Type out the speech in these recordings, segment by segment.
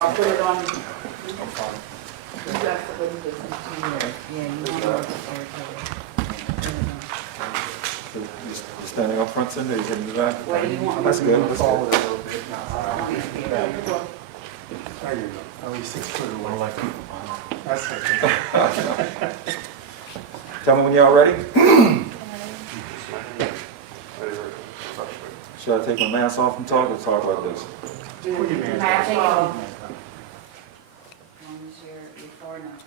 I'll put it on. You're standing up front, Cindy, you're heading to the back? What do you want? That's good. That's good. There you go. At least 6 foot away. Like, That's it. tell me when y'all ready. Should I take my mask off and talk, or talk like this? Mask off. As long as you're far enough.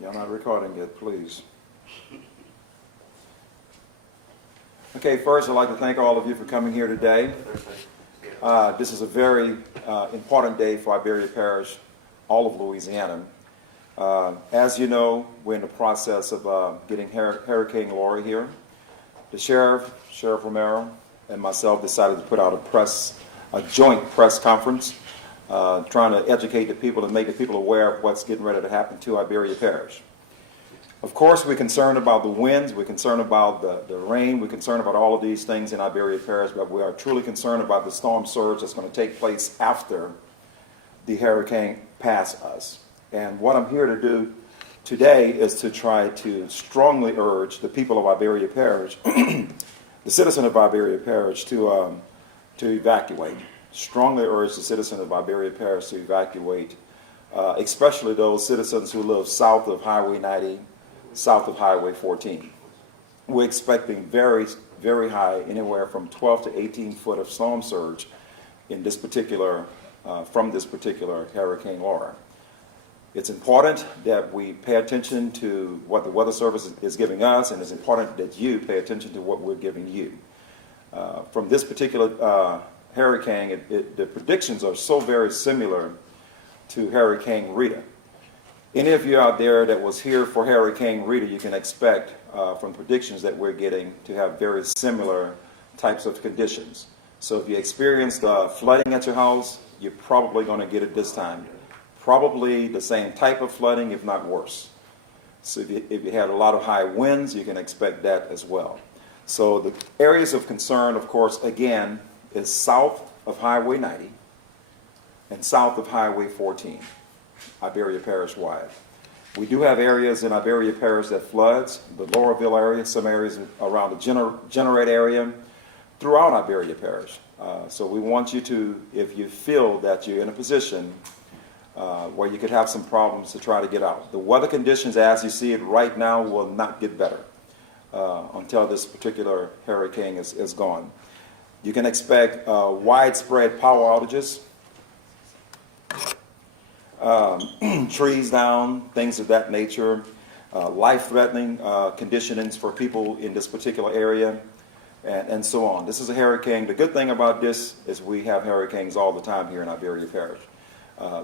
Y'all not recording yet, please. Okay, first I'd like to thank all of you for coming here today. This is a very important day for Iberia Parish, all of Louisiana. As you know, we're in the process of getting Hurricane Laura here. The Sheriff Romero, and myself decided to put out a joint press conference, trying to educate the people and make the people aware of what's getting ready to happen to Iberia Parish. Of course, we're concerned about the winds, we're concerned about the rain, we're concerned about all of these things in Iberia Parish, but we are truly concerned about the storm surge that's going to take place after the hurricane passes us. And what I'm here to do today is to try to strongly urge the people of Iberia Parish, the citizen of Iberia Parish, to evacuate. Strongly urge the citizen of Iberia Parish to evacuate, especially those citizens who live south of Highway 90, south of Highway 14. We're expecting very, very high, anywhere from 12 to 18 foot of storm surge in this particular, from this particular Hurricane Laura. It's important that we pay attention to what the Weather Service is giving us, and it's important that you pay attention to what we're giving you. From this particular hurricane, the predictions are so very similar to Hurricane Rita. Any of you out there that was here for Hurricane Rita, you can expect from predictions that we're getting to have very similar types of conditions. So if you experienced flooding at your house, you're probably going to get it this time. Probably the same type of flooding, if not worse. So if you had a lot of high winds, you can expect that as well. So the areas of concern, of course, again, is south of Highway 90 and south of Highway 14, Iberia Parish wide. We do have areas in Iberia Parish that floods, the Laurelville area, some areas around the Generate area, throughout Iberia Parish. So we want you to, if you feel that you're in a position where you could have some problems, to try to get out. The weather conditions as you see it right now will not get better until this particular hurricane is gone. You can expect widespread power outages, trees down, things of that nature, life-threatening conditions for people in this particular area, and so on. This is a hurricane. The good thing about this is we have hurricanes all the time here in Iberia Parish.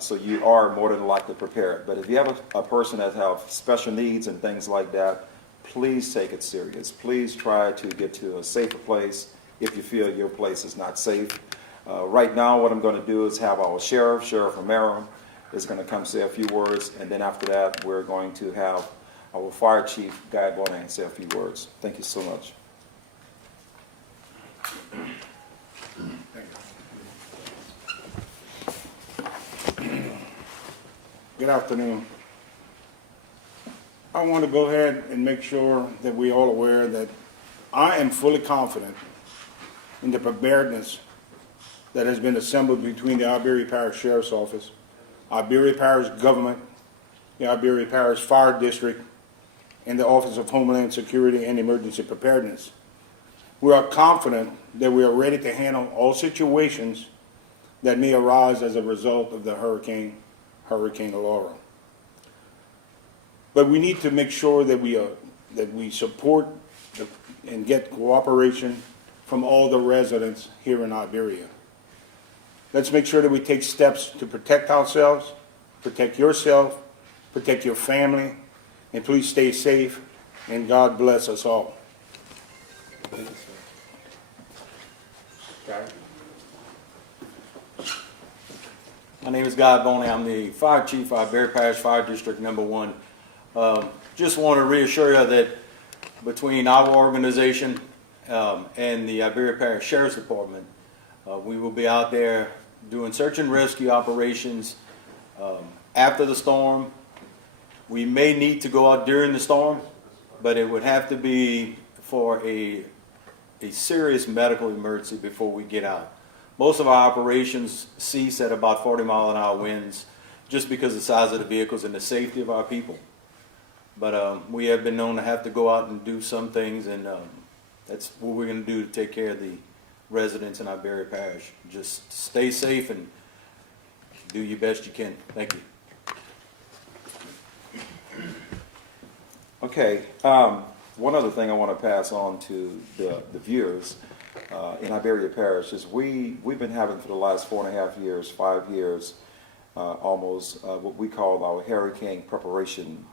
So you are more than likely prepared. But if you have a person that have special needs and things like that, please take it serious. Please try to get to a safer place if you feel your place is not safe. Right now, what I'm going to do is have our Sheriff Romero, is going to come say a few words, and then after that, we're going to have our Fire Chief, Guy Bonan, say a few words. Thank you so much. Good afternoon. I want to go ahead and make sure that we're all aware that I am fully confident in the preparedness that has been assembled between the Iberia Parish Sheriff's Office, Iberia Parish Government, the Iberia Parish Fire District, and the Office of Homeland Security and Emergency Preparedness. We are confident that we are ready to handle all situations that may arise as a result of the Hurricane Laura. But we need to make sure that we support and get cooperation from all the residents here in Iberia. Let's make sure that we take steps to protect ourselves, protect yourself, protect your family, and please stay safe, and God bless us all. My name is Guy Bonan. I'm the Fire Chief of Iberia Parish Fire District Number 1. Just want to reassure you that between our organization and the Iberia Parish Sheriff's Department, we will be out there doing search and rescue operations after the storm. We may need to go out during the storm, but it would have to be for a serious medical emergency before we get out. Most of our operations cease at about 40-mile-an-hour winds just because of the size of the vehicles and the safety of our people. But we have been known to have to go out and do some things, and that's what we're going to do to take care of the residents in Iberia Parish. Just stay safe and do your best you can. Thank you. Okay, one other thing I want to pass on to the viewers in Iberia Parish is we've been having for the last 4.5 years, 5 years, almost what we call our hurricane preparation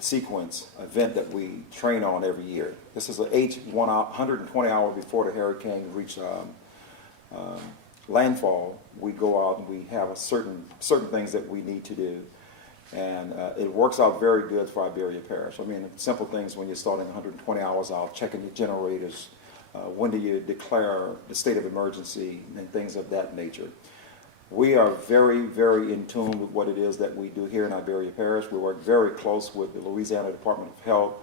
sequence event that we train on every year. This is an 120 hours before the hurricane reached landfall. We go out and we have a certain things that we need to do. And it works out very good for Iberia Parish. I mean, simple things when you're starting 120 hours out, checking your generators, when do you declare the state of emergency, and things of that nature. We are very, very in tune with what it is that we do here in Iberia Parish. We work very close with the Louisiana Department of Health,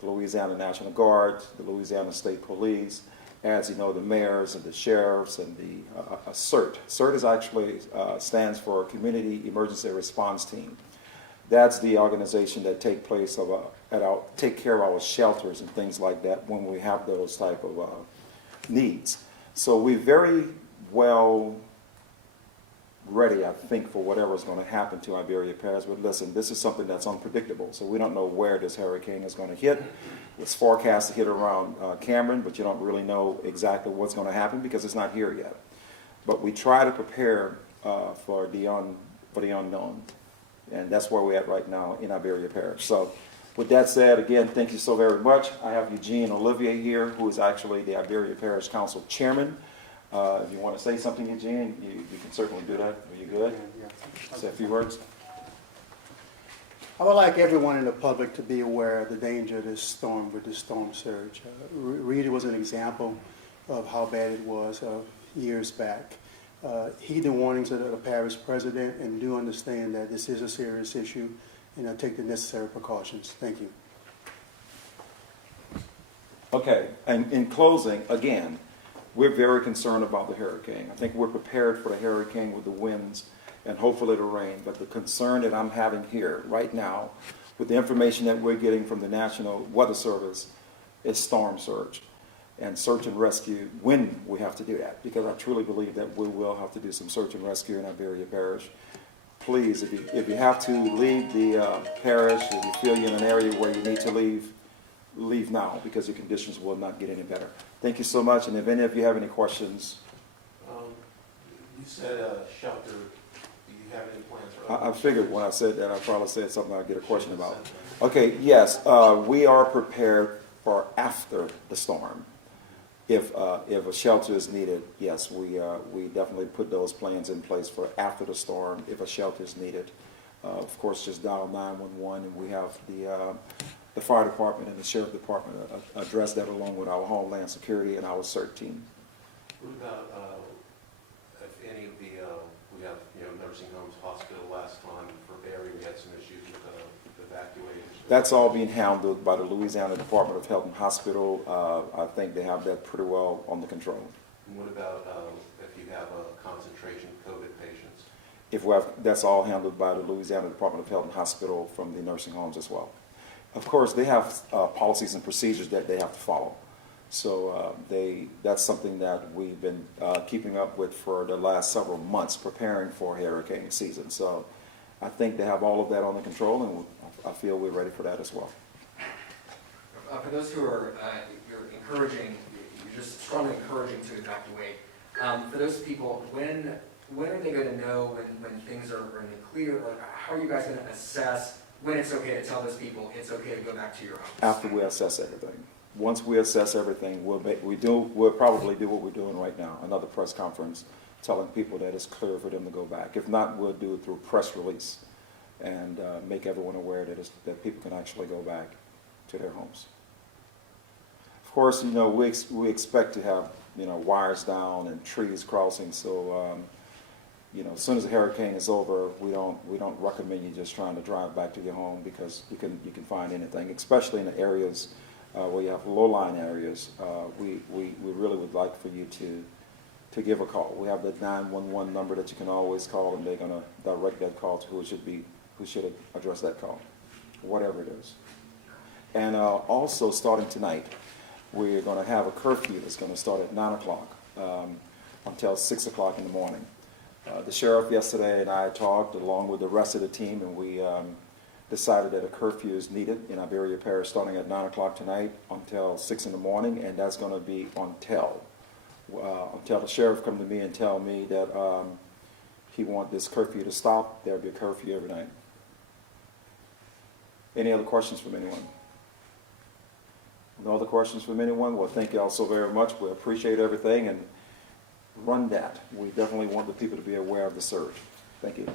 the Louisiana National Guard, the Louisiana State Police, as you know, the mayors and the sheriffs and the CERT. CERT is actually stands for Community Emergency Response Team. That's the organization that take care of our shelters and things like that when we have those type of needs. So we're very well ready, I think, for whatever is going to happen to Iberia Parish. But listen, this is something that's unpredictable, so we don't know where this hurricane is going to hit. It's forecast to hit around Cameron, but you don't really know exactly what's going to happen because it's not here yet. But we try to prepare for the unknown. And that's where we're at right now in Iberia Parish. So with that said, again, thank you so very much. I have Eugene Olivier here, who is actually the Iberia Parish Council Chairman. If you want to say something, Eugene, you can certainly do that. Are you good? Yeah. Say a few words. I would like everyone in the public to be aware of the danger of this storm with this storm surge. Rita was an example of how bad it was years back. Heed the warnings of the parish president and do understand that this is a serious issue and take the necessary precautions. Thank you. Okay, and in closing, again, we're very concerned about the hurricane. I think we're prepared for the hurricane with the winds and hopefully the rain, but the concern that I'm having here right now with the information that we're getting from the National Weather Service is storm surge and search and rescue when we have to do that, because I truly believe that we will have to do some search and rescue in Iberia Parish. Please, if you have to leave the parish, if you feel you're in an area where you need to leave now, because your conditions will not get any better. Thank you so much, and if any of you have any questions. You said shelter. Do you have any plans for I figured when I said that, I probably said something I'd get a question about. Okay, yes, we are prepared for after the storm. If a shelter is needed, yes, we definitely put those plans in place for after the storm if a shelter is needed. Of course, just dial 911, and we have the fire department and the sheriff department address that along with our Homeland Security and our CERT team. What about if any of the we have nursing homes, hospital last time for Barry we had some issues with evacuators. That's all being handled by the Louisiana Department of Health and Hospital. I think they have that pretty well under control. And what about if you have a concentration of COVID patients? That's all handled by the Louisiana Department of Health and Hospital from the nursing homes as well. Of course, they have policies and procedures that they have to follow. So that's something that we've been keeping up with for the last several months, preparing for hurricane season. So I think they have all of that under control, and I feel we're ready for that as well. For those who are you're just strongly encouraging to evacuate. For those people, when are they going to know when things are in the clear? Or how are you guys going to assess when it's okay to tell those people it's okay to go back to your homes? After we assess everything. Once we assess everything, we'll probably do what we're doing right now, another press conference telling people that it's clear for them to go back. If not, we'll do it through press release and make everyone aware that people can actually go back to their homes. Of course, we expect to have wires down and trees crossing. So, as soon as the hurricane is over, we don't recommend you just trying to drive back to your home, because you can find anything, especially in the areas where you have low-lying areas. We really would like for you to give a call. We have the 911 number that you can always call, and they're going to direct that call to who should address that call, whatever it is. And also, starting tonight, we're going to have a curfew that's going to start at 9 o'clock until 6 o'clock in the morning. The sheriff yesterday and I talked along with the rest of the team, and we decided that a curfew is needed in Iberia Parish starting at 9 o'clock tonight until 6 in the morning, and that's going to be until the sheriff come to me and tell me that he wants this curfew to stop. There'll be a curfew every night. Any other questions from anyone? No other questions from anyone? Well, thank you all so very much. We appreciate everything, and run that. We definitely want the people to be aware of the surge. Thank you.